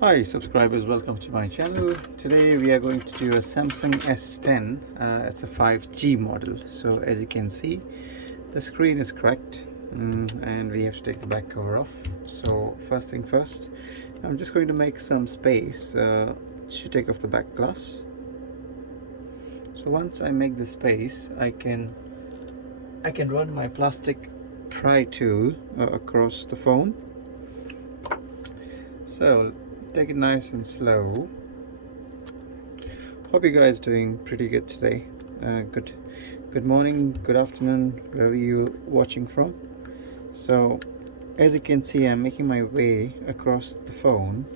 Hi subscribers, welcome to my channel. Today we are going to do a Samsung S10. It's a 5G model. So as you can see, the screen is cracked and we have to take the back cover off. So first thing first, I'm just going to make some space to take off the back glass. So once I make the space, I can run my plastic pry tool across the phone. So take it nice and slow. Hope you guys doing pretty good today. Good morning, good afternoon, wherever you're watching from. So as you can see, I'm making my way across the phone,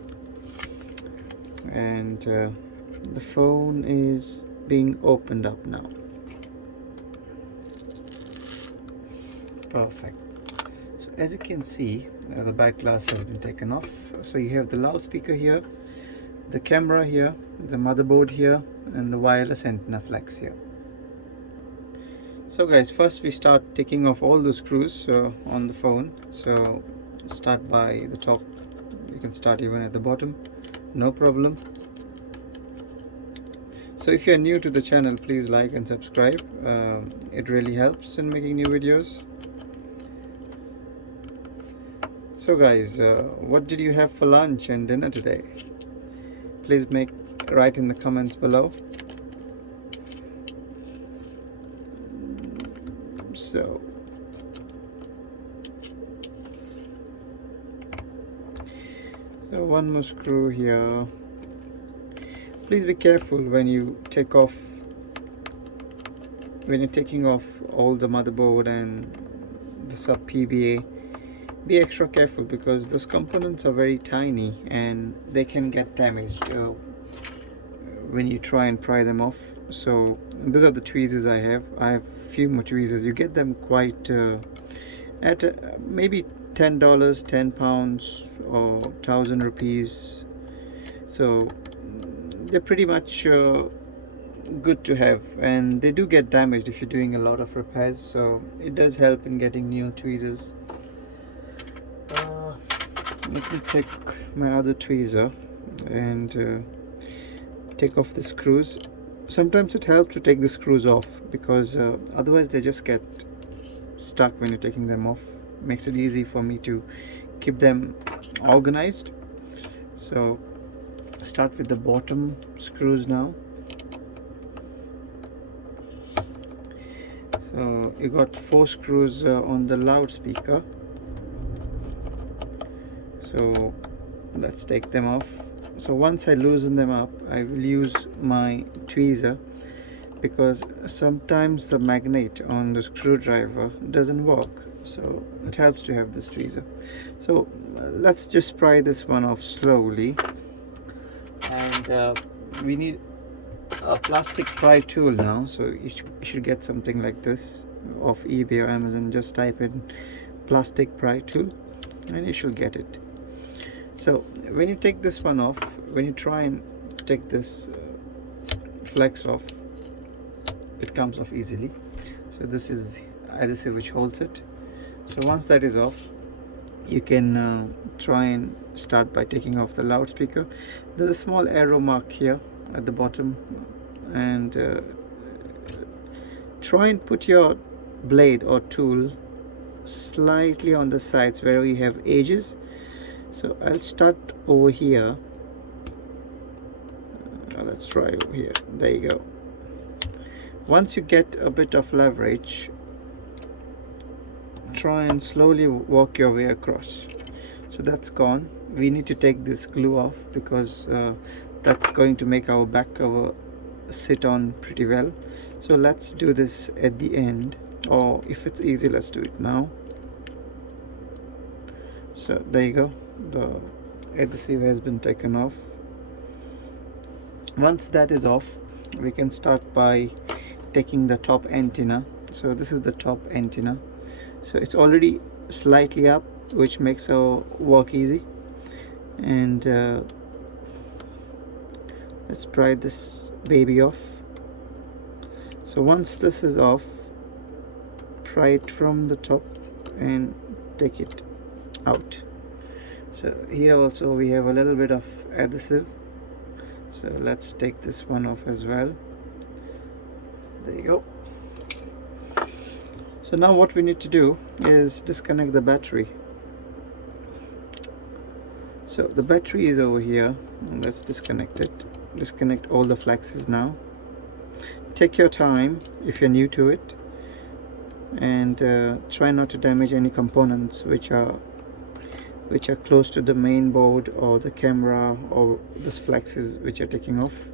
and the phone is being opened up now. Perfect. So as you can see, the back glass has been taken off. So you have the loudspeaker here, the camera here, the motherboard here, and the wireless antenna flex here. So guys, first we start taking off all the screws on the phone. So start by the top. You can start even at the bottom, no problem. So if you're new to the channel, please like and subscribe. It really helps in making new videos. So guys, what did you have for lunch and dinner today? Please write in the comments below. So one more screw here. Please be careful when you take off, when you're taking off all the motherboard and the sub PBA. Be extra careful because those components are very tiny and they can get damaged when you try and pry them off. So these are the tweezers I have. I have few more tweezers. You get them quite at maybe $10, 10 pounds or 1,000 rupees. So they're pretty much good to have, and they do get damaged if you're doing a lot of repairs. So it does help in getting new tweezers. Let me take my other tweezer and take off the screws. Sometimes it helps to take the screws off because otherwise they just get stuck when you're taking them off. Makes it easy for me to keep them organized. So start with the bottom screws now. So you got 4 screws on the loudspeaker. So let's take them off. So once I loosen them up, I will use my tweezer because sometimes the magnet on the screwdriver doesn't work. So it helps to have this tweezer. So let's just pry this one off slowly. And we need a plastic pry tool now. So you should get something like this off eBay or Amazon. Just type in plastic pry tool and you should get it. So when you take this one off, when you try and take this flex off, it comes off easily. So this is adhesive which holds it. So once that is off, you can try and start by taking off the loudspeaker. There's a small arrow mark here at the bottom, and try and put your blade or tool slightly on the sides where you have edges. So I'll start over here. Let's try over here. There you go. Once you get a bit of leverage, try and slowly walk your way across. So that's gone. We need to take this glue off because that's going to make our back cover sit on pretty well. So let's do this at the end, or if it's easy, let's do it now. So there you go. The adhesive has been taken off. Once that is off, we can start by taking the top antenna. So this is the top antenna. So it's already slightly up, which makes our work easy. And let's pry this baby off. So once this is off, pry it from the top and take it out. So here also we have a little bit of adhesive, so let's take this one off as well. There you go. So now what we need to do is disconnect the battery. So the battery is over here, and let's disconnect it. Disconnect all the flexes now. Take your time if you're new to it, and try not to damage any components which are close to the main board or the camera or the flexes which are taking off.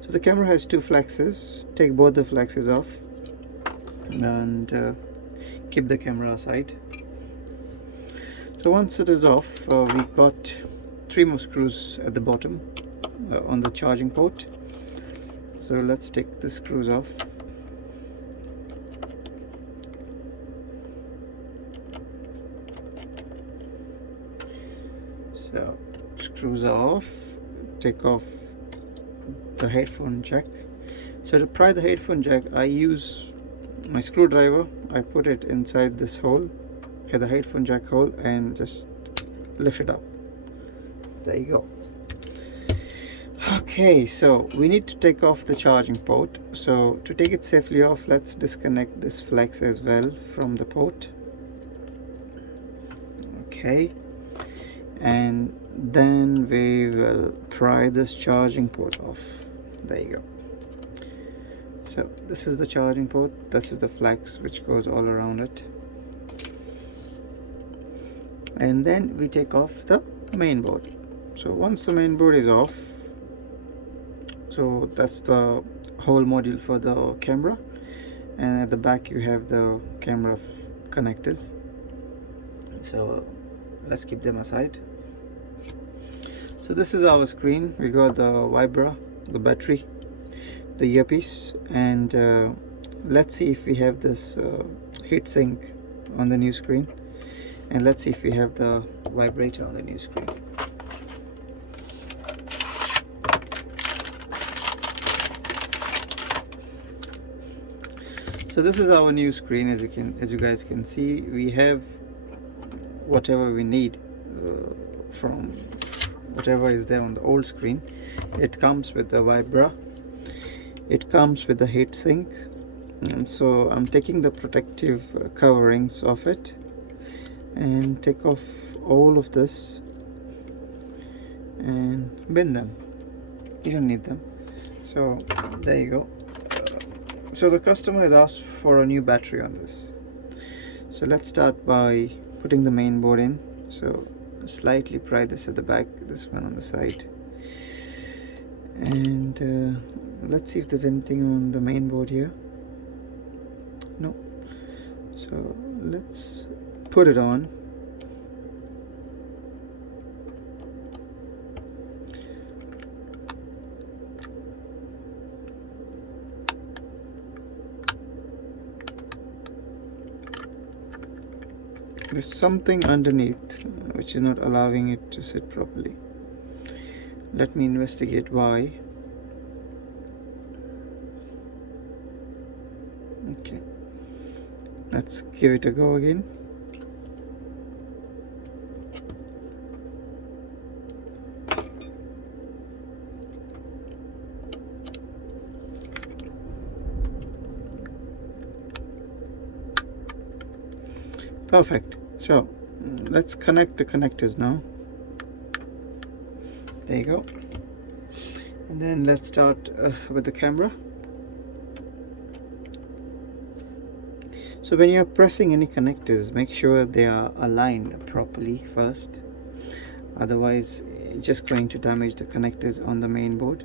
So the camera has two flexes. Take both the flexes off and keep the camera aside. So once it is off, we got 3 more screws at the bottom on the charging port. So let's take the screws off. So screws off. Take off the headphone jack. So to pry the headphone jack, I use my screwdriver. I put it inside this hole, here the headphone jack hole, and just lift it up. There you go. Okay, so we need to take off the charging port. So to take it safely off, let's disconnect this flex as well from the port. Okay, and then we will pry this charging port off. There you go. So this is the charging port, this is the flex which goes all around it, and then we take off the main board. So once the main board is off, so that's the whole module for the camera, and at the back you have the camera connectors. So let's keep them aside. So this is our screen. We got the Vibra, the battery, the earpiece, and let's see if we have this heatsink on the new screen, and let's see if we have the vibrator on the new screen. So this is our new screen. As you guys can see, we have whatever we need from whatever is there on the old screen. It comes with the Vibra, it comes with the heatsink. So I'm taking the protective coverings off it and take off all of this and bin them. You don't need them. So there you go. So the customer has asked for a new battery on this. So let's start by putting the main board in. So slightly pry this at the back, this one on the side, and let's see if there's anything on the main board here. No. So let's put it on. There's something underneath which is not allowing it to sit properly. Let me investigate why. Okay, let's give it a go again. Perfect. So let's connect the connectors now. There you go. And then let's start with the camera. So when you're pressing any connectors, make sure they are aligned properly first, otherwise it's just going to damage the connectors on the main board.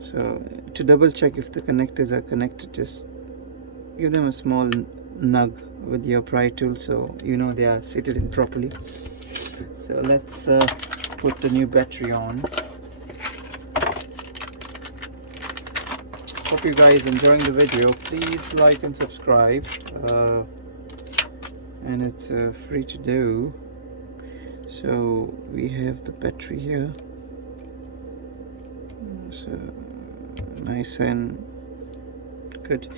So to double check if the connectors are connected, just give them a small nug with your pry tool so you know they are seated in properly. So let's put the new battery on. Hope you guys enjoying the video. Please like and subscribe, and it's free to do. So we have the battery here, so nice and good.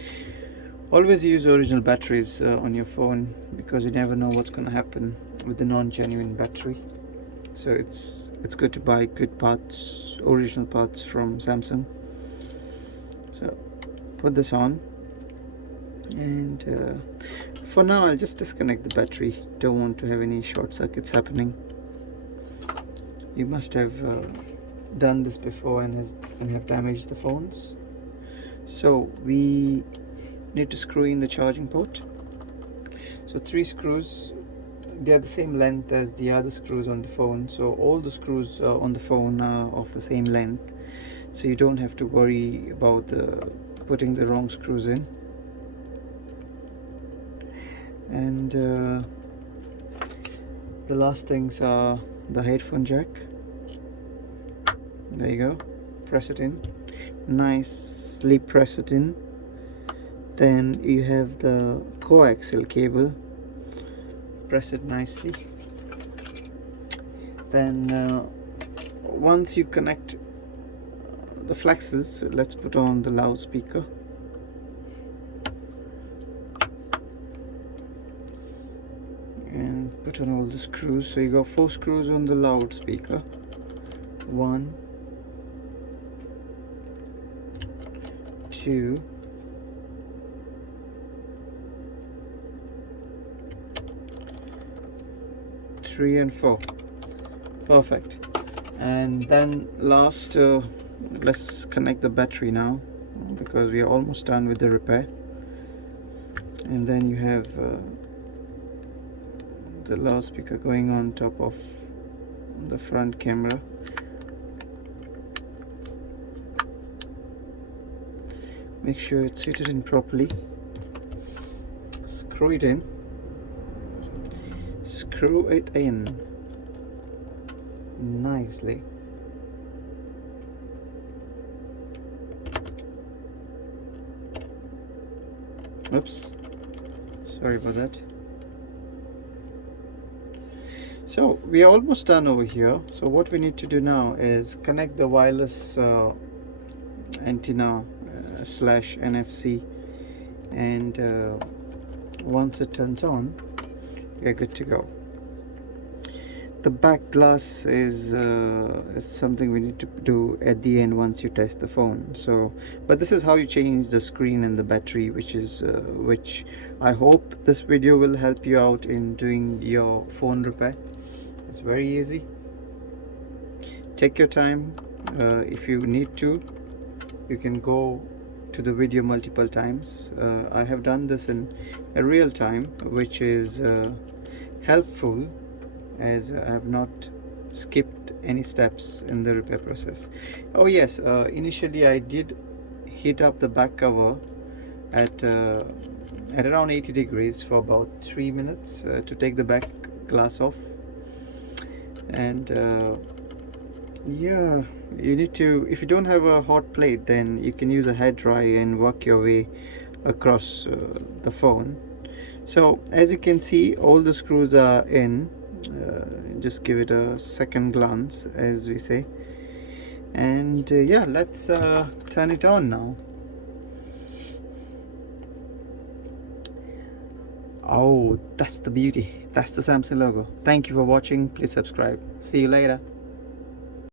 Always use original batteries on your phone, because you never know what's going to happen with the non-genuine battery. So it's good to buy good parts, original parts from Samsung. So put this on, and for now I'll just disconnect the battery. Don't want to have any short circuits happening. You must have done this before and have damaged the phones. So we need to screw in the charging port. So 3 screws, they are the same length as the other screws on the phone, so all the screws on the phone are of the same length, so you don't have to worry about putting the wrong screws in. And the last things are the headphone jack. There you go, press it in, nicely press it in. Then you have the coaxial cable, press it nicely. Then once you connect the flexes, let's put on the loudspeaker. And put on all the screws. So you got 4 screws on the loudspeaker. 1, 2, 3 and 4. Perfect. And then last, let's connect the battery now, because we are almost done with the repair. And then you have the loudspeaker going on top of the front camera. Make sure it's seated in properly. Screw it in. Screw it in nicely. Oops, sorry about that. So we are almost done over here. So what we need to do now is connect the wireless antenna slash NFC, and once it turns on, we're good to go. The back glass is something we need to do at the end once you test the phone. So, but this is how you change the screen and the battery, which I hope this video will help you out in doing your phone repair. It's very easy. Take your time. If you need to, you can go to the video multiple times. I have done this in a real time, which is helpful, as I have not skipped any steps in the repair process. Oh yes, initially I did heat up the back cover at around 80 degrees for about 3 minutes to take the back glass off. And yeah, you need to, if you don't have a hot plate, then you can use a hair dryer and work your way across the phone. So as you can see, all the screws are in. Just give it a second glance, as we say. And yeah, let's turn it on now. Oh, that's the beauty. That's the Samsung logo. Thank you for watching. Please subscribe. See you later.